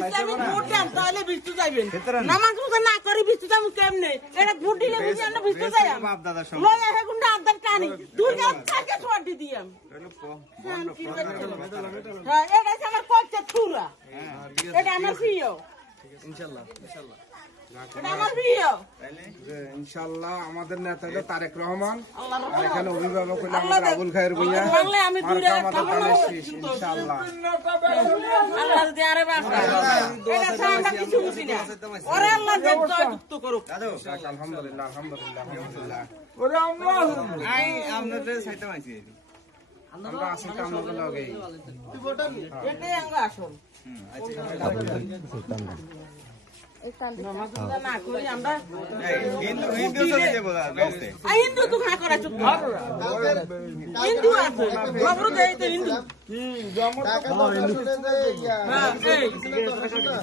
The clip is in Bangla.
ইসলামিক ভোট দেন তাহলে বিস্তু যাইবেন নামাজ রোজা না করি বিস্তু যাবো কেমনে এটা ভোট দিলে বুঝি আমরা বিস্তু যাই লয় হে গুন্ডা আদার টানি দুই গাছ থাকে ছোটি দিয়াম হ্যাঁ এটা আমার কচ্ছে থুরা এটা আমার প্রিয় ইনশাআল্লাহ ইনশাআল্লাহ এটা আমার প্রিয় ইনশাআল্লাহ আমাদের নেতা হলো তারেক রহমান আর এখানে অভিভাবক হলো আমাদের আবুল খায়ের ভূঁইয়া বাংলা আমি দূরে ইনশাআল্লাহ আল্লাহ দে আরে বাবা এটা সামনে কিছু বুঝি না ওরে আল্লাহ যে জয়যুক্ত করুক আলহামদুলিল্লাহ আলহামদুলিল্লাহ আলহামদুলিল্লাহ ওরে আমরা সাইতে মাইছি আমরা আছি কামনার লগে এটাই আমরা আসল না করি আমরা হিন্দু তো খা করা চুপ হিন্দু আছে খবর দেয় তো হিন্দু